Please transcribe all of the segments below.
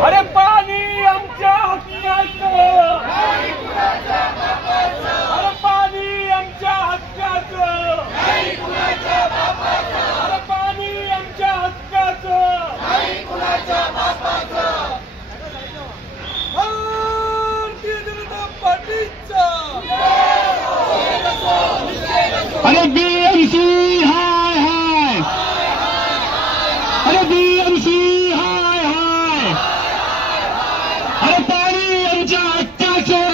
अरे पाणी आमच्या हक्काचं, अरे पाणी आमच्या हक्काचं, अरे पाणी आमच्या हक्काचं, भारतीय जनता पार्टीचा अरे बीएमसी हाय हाय, अरे बीएमसी हाय हाय, अरे पाणी आमच्या हक्काचं,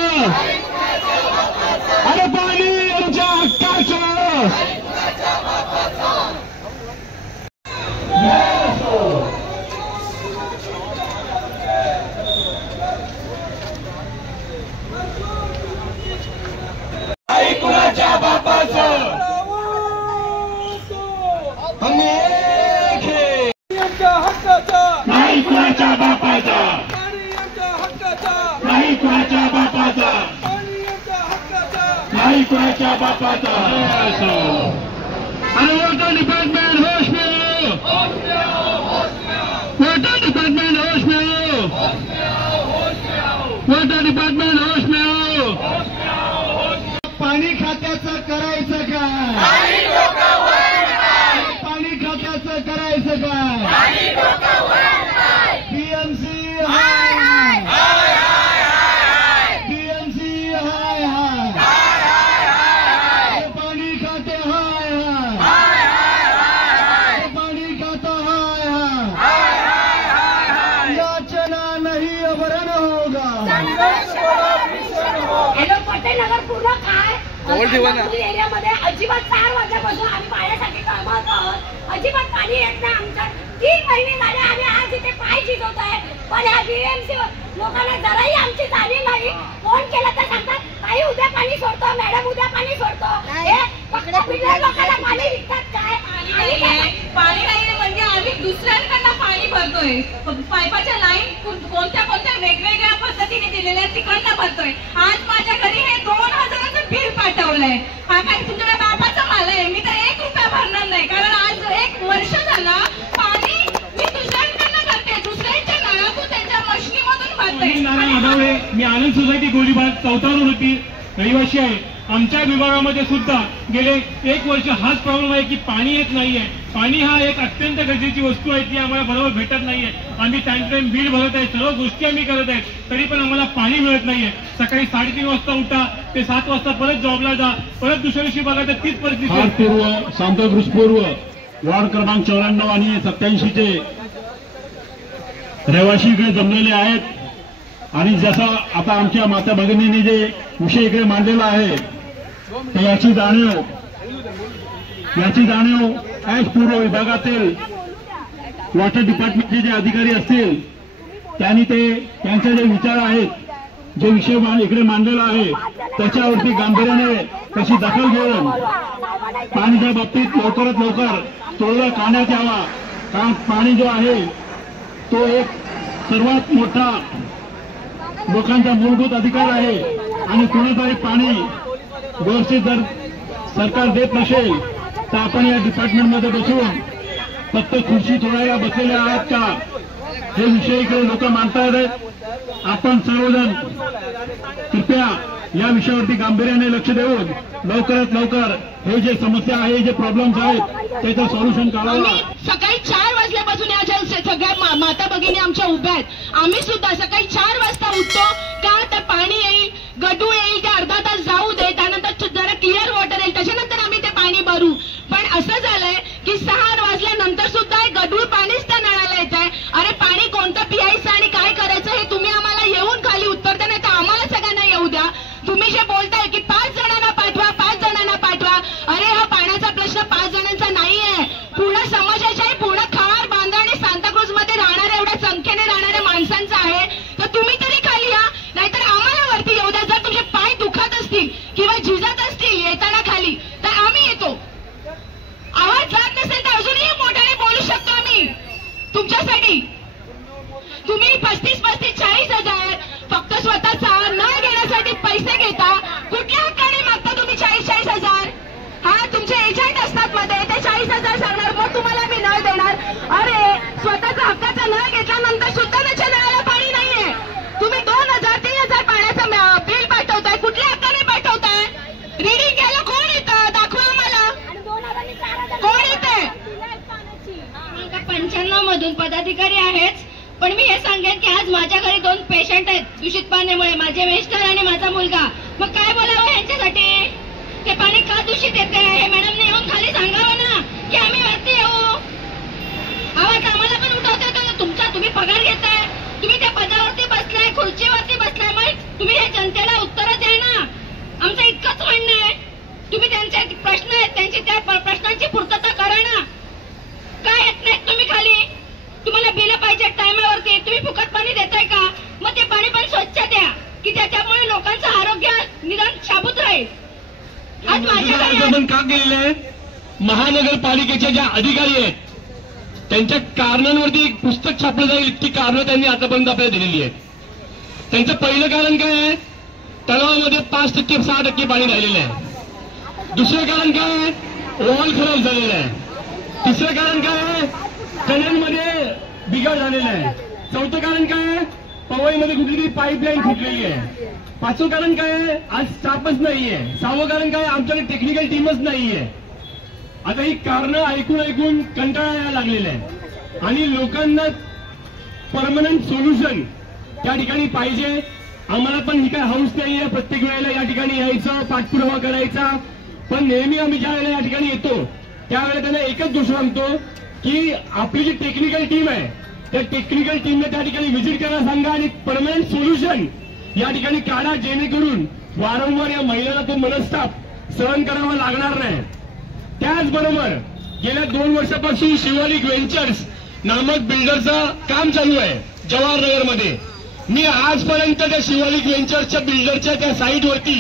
अरे पाणी आमच्या हक्काचं. नाही कुणाच्या बापाचं, आमच्या हक्काचा, नाही कुणाच्या बापाचा, पाणी आमच्या हक्काचा, नाही कुणाच्या बापाचा, पाणी आमच्या हक्काचा, नाही कुणाच्या बापाचा. अरे वॉटर डिपार्टमेंट होश में हो, वॉटर डिपार्टमेंट होश में हो, वॉटर डिपार्टमेंट होश में हो. पाणी खात्याचं करायचं काय, पाणी खात्याचं करायचं काय, बीएमसी हाय हाय, बीएमसी हाय हाय, पाणी खाते हाय हाय, पाणी खातं हाय हाय, याचना नहीं अमरण होगा. हॅलो पटेलनगर पूर्ण काय एरियामध्ये अजिबात 4 वाजल्यापासून आम्ही पाण्यासाठी कामात आहोत. अजिबात पाणी येत नाही. आमच्या 3 महिने झाले आम्ही आज इथे पाय शिजवत आहे, पण या बीएमसी लोकांना जराही आमची जाणीव नाही. फोन केला तर सांगतात काही उद्या पाणी सोडतो, मॅडम उद्या पाणी सोडतो. हे फक्त बिल्डर लोकांना पाणी विकतात काय, पाणी नाही म्हणजे आम्ही दुसऱ्यांकडनं पाणी भरतोय. पाईपाच्या लाईन कोणत्या वेगवेगळ्या पद्धतीने दिलेल्या तिकडनं भरतोय. आज माझ्या घरी हे 2000चं बिल पाठवलंय. हा काय तुमच्या बापाचा माल आहे. मी तर 1 रुपया भरणार नाही, कारण आज 1 वर्ष झाला पाणी मी दुसऱ्यांकडनं भरते, दुसऱ्यांच्या नळातून त्यांच्या मशनीमधून भरते. नारायण आढावळे, मी आनंद सोसायटी गोळीबार 4 वरती रहिवासी आहे. आमच्या विभागामध्ये सुद्धा गेले 1 वर्ष हाच प्रॉब्लेम आहे की पाणी येत नाहीये. पाणी हा एक अत्यंत गरजेची वस्तू आहे, ती आम्हाला बरोबर भेटत नाहीये. आम्ही टाइम बिल भरत आहे, सर्व गोष्टी आम्ही करत आहे, तरी पण आम्हाला पाणी मिळत नाहीये. सकाळी 3:30 वाजता उठा ते 7 वाजता परत जॉबला जा, परत दुसऱ्या दिवशी बघा तर तीच परिस्थिती. पूर्व सांताक्रूज पूर्व वार्ड क्रमांक 94 आणि 87चे रहिवासी इकडे जमलेले आहेत. आणि जसा आता आमच्या माता भगिनींनी जे विषय इकडे मांडलेला आहे, तर याची जाणीव ऍज पूर्व विभागातील वॉटर डिपार्टमेंटचे जे अधिकारी असतील त्यांनी त्यांचे जे विचार आहेत, जे विषय इकडे मांडलेला आहे, त्याच्यावरती गांभीर्याने तशी दखल घेऊन पाणीच्या बाबतीत लवकरात लवकर तोडगा काढण्यात यावा. कारण पाणी जो आहे तो एक सर्वात मोठा लोकांचा मूलभूत अधिकार आहे. आणि कोणीतरी पाणी व्यवस्थित जर सरकार देत नसेल तर आपण या डिपार्टमेंटमध्ये बसून फक्त खुर्ची तोडायला बसलेले आहात का, हे विषय इकडे लोक मांडतायत. आपण सर्वजण कृपया या विषयावरती गांभीर्याने लक्ष देऊन लवकरात लवकर हे जे समस्या आहे, जे प्रॉब्लेम्स आहेत त्याचं सोल्युशन काढावं. सकाळी 4 वाजल्यापासून या सगळ्या माता भगिनी आमच्या उभ्या आहेत. आम्ही सुद्धा सकाळी 4 वाजता उठतो का तर पाणी येईल, गडू येईल, ते अर्धा तास जाऊ दे, त्यानंतर जरा क्लिअर वॉटर येईल, त्याच्यानंतर आम्ही ते पाणी भरू. पण असं झालंय की 6 वाजल्यानंतर सुद्धा गडूळ पाणीच त्या नळाला येत आहे. अरे पाणी कोणतं पियायचं आणि काय करायचं हे तुम्ही आम्हाला येऊन खाली उत्तर द्या, नाही तर आम्हाला सगळ्यांना येऊ द्या. तुम्ही जे बोलताय की 5 जणांना पाठवा, 5 जणांना पाठवा, अरे हा पाण्याचा प्रश्न 5 जणांचा नाहीये, पूर्ण समाजाच्या आहे, पूर्ण खार बांधा आणि सांताक्रूज मध्ये राहणाऱ्या एवढ्या संख्येने राहणाऱ्या माणसांचा आहे. तर तुम्ही तरी खाली या, नाहीतर आम्हाला वरती येऊ द्या. जर तुमचे पाय दुखत असतील किंवा झिजत असतील येताना खाली, तर आम्ही येतो. आवाज जात नसेल तर अजूनही मोठ्याने बोलू शकतो आम्ही तुमच्यासाठी. तुम्ही 35-35, 40,000 फक्त स्वतःचा नळ घेण्यासाठी पैसे घेता. कुठल्या हक्काने मागता तुम्ही 40,000? हा तुमचे एजंट असतात मध्ये, ते 40,000 सांगणार मग तुम्हाला मी नळ देणार. अरे स्वतःचा हक्काचा नळ घेतल्यानंतर सुद्धा त्याच्या नळाला पाणी 95 मधून पदाधिकारी आहेच, पण मी हे सांगेन की आज माझ्या घरी 2 पेशंट आहेत दूषित पाण्यामुळे, माझे मिस्टर आणि माझा मुलगा. मग काय बोलावं यांच्यासाठी? ते पाणी का दूषित येते हे मॅडमने येऊन खाली सांगावं ना, की आम्ही वरती येऊ. आवाज आम्हाला पण उठवता येतो. तुम्ही पगार घेताय, तुम्ही त्या पदावरती बसलाय, खुर्चीवरती बसलाय, मग तुम्ही या जनतेला उत्तरं द्या ना. आमचं इतकंच म्हणणं आहे. तुम्ही त्यांचे प्रश्न आहेत, त्यांची त्या प्रश्नांची पूर्तता करा ना. काय येत नाहीत तुम्ही खाली? तुम्हाला बिलं पाहिजे टायमावरती, तुम्ही फुकट पाणी देताय का? मग ते पाणी पण स्वच्छ द्या, की त्याच्यामुळे लोकांचं आरोग्य निदान शाबूत राहील. आज माझ्याकडे पण का केलेलं आहे? महानगरपालिकेच्या ज्या अधिकारी आहेत त्यांच्या कारणांवरती एक पुस्तक छापलं जाईल इतकी कारणं त्यांनी आतापर्यंत आपल्याला दिलेली आहेत. त्यांचं पहिलं कारण काय आहे? तलावामध्ये 5% 6% पाणी राहिलेलं आहे. दुसरं कारण काय आहे? वॉल खराब झालेला आहे. तिसरं कारण काय आहे? टनेलमध्ये बिघाड झालेला आहे. चौथं कारण काय आहे? पवईमध्ये कुठली पाईपलाईन फुटलेली आहे. 5वं कारण काय आहे? आज स्टाफच नाहीये. 6वं कारण काय? आमच्याकडे टेक्निकल टीमच नाहीये. आता ही कारणं ऐकून कंटाळा यायला लागलेला आहे आणि लोकांना परमनंट सोल्युशन त्या ठिकाणी पाहिजे. आम्हाला पण ही काय हाऊस नाहीये प्रत्येक वेळेला या ठिकाणी यायचं, पाठपुरावा करायचा, पण नेहमी आम्ही ज्या वेळेला या ठिकाणी येतो त्यावेळेला त्यांना एकच गोष्ट सांगतो की आपली जी टेक्निकल टीम आहे त्या टेक्निकल टीमने त्या ठिकाणी व्हिजिट करायला सांगा आणि परमनंट सोल्युशन या ठिकाणी काढा, जेणेकरून वारंवार या महिलांना तो मनस्ताप सहन करावा लागणार नाही. त्याचबरोबर गेल्या 2 वर्षापासून शिवालिक व्हेंचर्स नामक बिल्डरचं काम चालू आहे जवाहरनगरमध्ये. मी आजपर्यंत त्या शिवालिक व्हेंचर्सच्या बिल्डरच्या त्या साईटवरती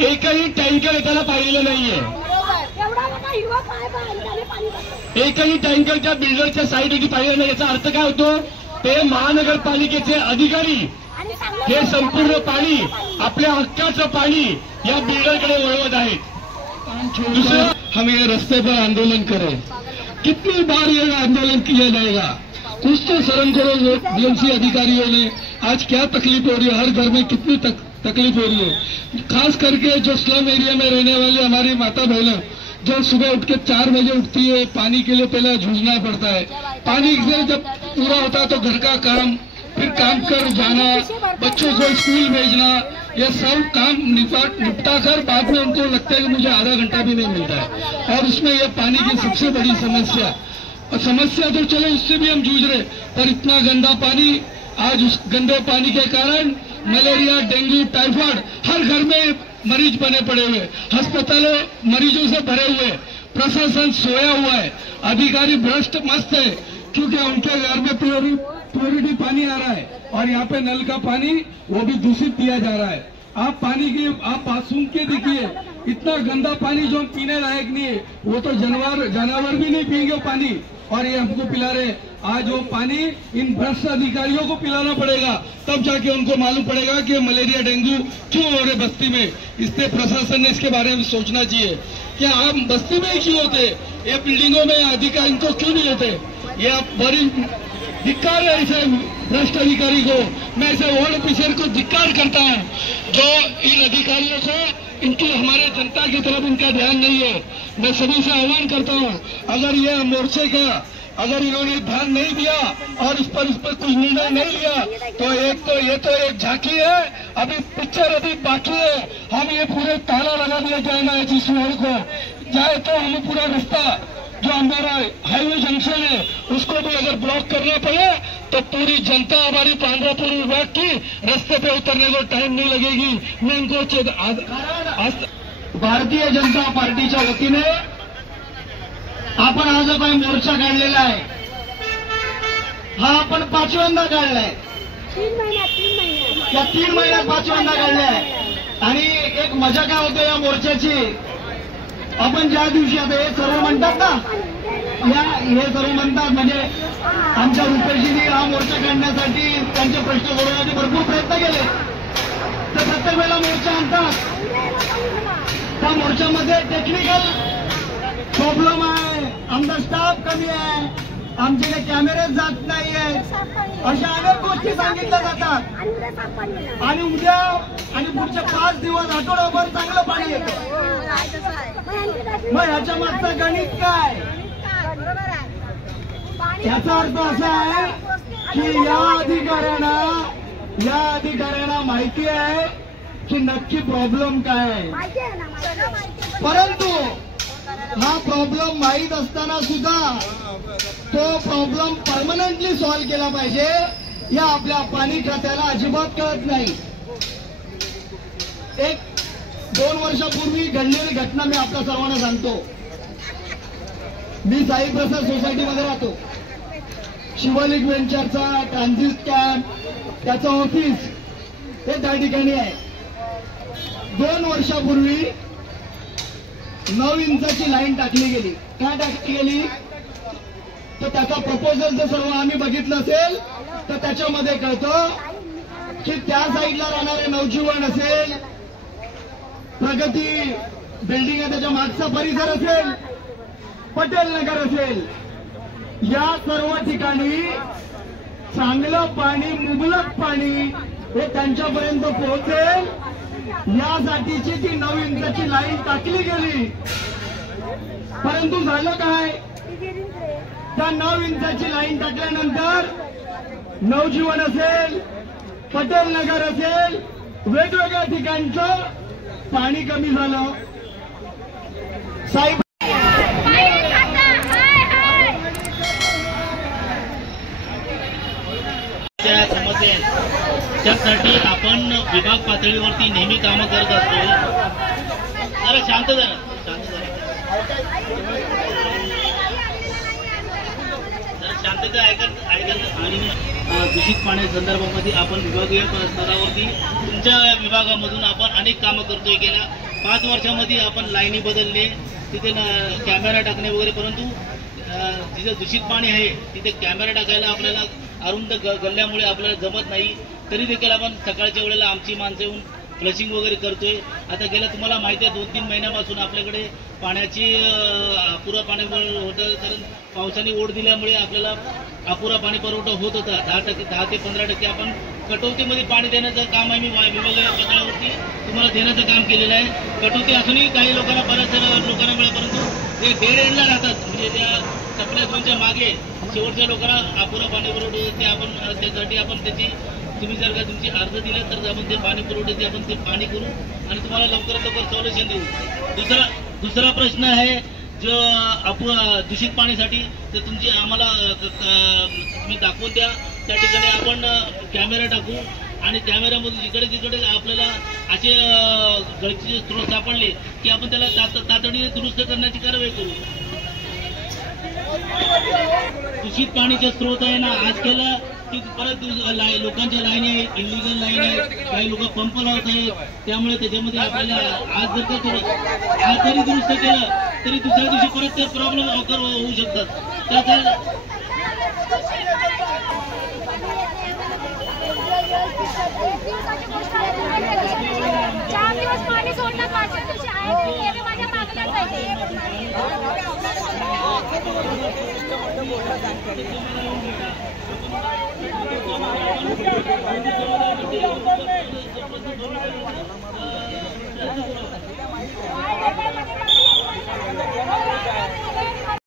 एकही टँकर येताना पाहिलेलं नाहीये. एकही टँकर त्या बिल्डरच्या साईटवरती पाहिलेलं नाही. याचा अर्थ काय होतो? ते महानगरपालिकेचे अधिकारी हे संपूर्ण पाणी, आपल्या हक्काचं पाणी या बिल्डरकडे वळवत आहेत. दूसरा, हम ये रास्ते पर आंदोलन करें. कितनी बार ये आंदोलन किया जाएगा? कुछ तो शर्म करो बीएमसी अधिकारियों ने. आज क्या तकलीफ हो रही है, हर घर में कितनी तकलीफ हो रही है. खास करके जो स्लम एरिया में रहने वाली हमारी माता बहनें जो सुबह उठ के 4 बजे उठती है, पानी के लिए पहले जूझना पड़ता है. पानी से जब पूरा होता है तो घर का काम, फिर काम कर जाना, बच्चों को स्कूल भेजना, ये सब काम निपटा कर बाद में उनको लगता है कि मुझे आधा घंटा भी नहीं मिलता है. और उसमें ये पानी की सबसे बड़ी समस्या, और समस्या तो चलो उससे भी हम जूझ रहे, पर इतना गंदा पानी, आज उस गंदे पानी के कारण मलेरिया, डेंगू, टाइफाइड हर घर में मरीज बने पड़े हुए, अस्पतालों मरीजों से भरे हुए, प्रशासन सोया हुआ है, अधिकारी भ्रष्ट मस्त है क्योंकि उनके घर में प्योरिटी पानी आ रहा है और यहाँ पे नल का पानी वो भी दूषित दिया जा रहा है. आप पानी की आप बात सुन के देखिए, इतना गंदा पानी जो पीने लायक नहीं है, वो तो जानवर भी नहीं पिएंगे पानी, और ये हमको पिला रहे. आज वो पानी इन भ्रष्ट अधिकारियों को पिलाना पड़ेगा, तब जाके उनको मालूम पड़ेगा कि मलेरिया डेंगू क्यों हो रहे बस्ती में. इसलिए प्रशासन ने इसके बारे में सोचना चाहिए कि आप बस्ती में क्यों होते, ये बिल्डिंगों में अधिकारी इनको क्यों नहीं होते. ये आप बड़ी धिक्कार है ऐसे भ्रष्ट अधिकारी को. मैं ऐसे वार्ड ऑफिसर को धिक्कार करता हूँ जो इन अधिकारियों को, इनकी हमारे जनता की तरफ इनका ध्यान नहीं है. मैं सभी से आह्वान करता हूँ, अगर ये मोर्चे का अगर इन्होंने ध्यान नहीं दिया और इस पर कुछ निर्णय नहीं लिया तो ये तो एक झांकी है, अभी पिक्चर अभी बाकी है. हम ये पूरे ताला लगा दिया जाएगा जिस रोड को जाए तो हम पूरा रास्ता जो हमारा हाईवे जंक्शन है उसको भी अगर ब्लॉक करना पड़े तो पूरी जनता हमारी पांड्रापुर विभाग की रास्ते पे उतरने को टाइम नहीं लगेगी. मैं इनको भारतीय जनता पार्टीच्या वतीने आपण हा जो काही मोर्चा काढलेला आहे हा आपण 5व्यांदा काढलाय. 3 महिन्यात 5व्यांदा काढलाय. आणि एक मजा काय होते या मोर्चाची, आपण ज्या दिवशी आता हे सर्व म्हणतात ना, हे सर्व म्हणतात म्हणजे आमच्या रुपेशीने हा मोर्चा काढण्यासाठी त्यांचे प्रश्न सोडवण्याचे भरपूर प्रयत्न केले, तर प्रत्येक वेळेला मोर्चा आणतात. त्या मोर्चामध्ये टेक्निकल प्रॉब्लेम आहे, आमचा स्टाफ कमी आहे, आमच्याकडे कॅमेरे जात नाहीये, अशा अनेक गोष्टी सांगितल्या जातात. आणि उद्या आणि पुढचे 5 दिवस आठवडाभर चांगलं पाणी येतं. मग ह्याच्या मागचं गणित काय? याचा अर्थ असा आहे की या अधिकाऱ्यांना माहिती आहे की नक्की प्रॉब्लेम काय आहे, परंतु हा प्रॉब्लेम माहीत असताना सुद्धा तो प्रॉब्लेम परमनंटली सॉल्व्ह केला पाहिजे या आपल्या पाणी खात्याला अजिबात कळत नाही. 1-2 वर्षापूर्वी घडलेली घटना मी आपल्या सर्वांना सांगतो. मी साई प्रसाद सोसायटीमध्ये राहतो. शिवलिक वेंचरचा ट्रान्झिट कॅम्प त्याचं ऑफिस हे त्या ठिकाणी आहे. 2 वर्षापूर्वी 9 इंचाची लाईन टाकली गेली. का टाकली गेली तर त्याचा प्रपोजल जर सर्व आम्ही बघितलं असेल तर त्याच्यामध्ये कळतं की त्या साईडला राहणारे नवजीवन असेल, प्रगती बिल्डिंग आहे त्याच्या मागचा परिसर असेल, पटेल नगर असेल, या सर्व ठिकाणी चांगलं पाणी, मुबलक पाणी हे त्यांच्यापर्यंत पोहोचेल यासाठीची ती 9 इंचाची लाईन टाकली गेली. परंतु झालं काय, त्या 9 इंचाची लाईन टाकल्यानंतर नवजीवन असेल, पटेल नगर असेल, वेगवेगळ्या ठिकाणचं पाणी कमी झालं. साहेब समस्या त्यासाठी आपण विभाग पातळीवरती नेहमी कामं करत असतो. जरा शांत जरा शांतता ऐका. आणि दूषित पाण्यासंदर्भामध्ये आपण विभागीय स्तरावरती तुमच्या विभागामधून आपण अनेक कामं करतोय. गेल्या 5 वर्षामध्ये आपण लाईनी बदलले, तिथे कॅमेरा टाकणे वगैरे, परंतु जिथे दूषित पाणी आहे तिथे कॅमेरा टाकायला आपल्याला अरुंद गल्ल्यामुळे आपल्याला जमत नाही. तरी देखील आपण सकाळच्या वेळेला आमची माणसं येऊन फ्लशिंग वगैरे करतोय. आता गेल्या तुम्हाला माहिती आहे 2-3 महिन्यापासून आपल्याकडे पाण्याची अपुरा पाणी होतं, कारण पावसाने ओढ दिल्यामुळे आपल्याला अपुरा पाणी पुरवठा होत होता. 10 ते 15% आपण कटौतीमध्ये पाणी देण्याचं काम आम्ही विभागीय पातळीवरती तुम्हाला देण्याचं काम केलेलं आहे. कटौती असूनही काही लोकांना, बऱ्याच लोकांना मिळेल, परंतु ते डेड एंडला राहतात. म्हणजे त्या सप्लाय झोनच्या मागे शेवटच्या लोकांना अपुरा पाणी पुरवठा ते आपण त्यासाठी आपण त्याची तुम्ही जर का तुमची अर्ज दिले तर आपण ते पाणी पुरवठ्याचे आपण ते पाणी करू आणि तुम्हाला लवकरात लवकर सॉल्युशन देऊ. दुसरा प्रश्न आहे जो दूषित पाणीसाठी, तर तुमची आम्हाला तुम्ही दाखवून द्या. त्या ठिकाणी आपण कॅमेरा टाकू आणि कॅमेऱ्यामधून जिकडे तिकडे आपल्याला असे गळतीचे स्रोत सापडले की आपण त्याला तातडीने दुरुस्त करण्याची कारवाई करू. दूषित पाणीचे स्रोत आहे ना, आज केलं की परत लोकांच्या लाईन आहेत, इलिगल लाईन आहेत, काही लोक पंप लावत आहेत. त्यामुळे त्याच्यामध्ये आपल्याला आज जर का आज जरी दुरुस्त केलं तरी दुसऱ्या दिवशी परत ते प्रॉब्लेम ऑकर होऊ शकतात. त्यासाठी 4 दिवस पाणी सोडलं, 5व्या दिवशी आहे माझ्या मागण्यात जायचे.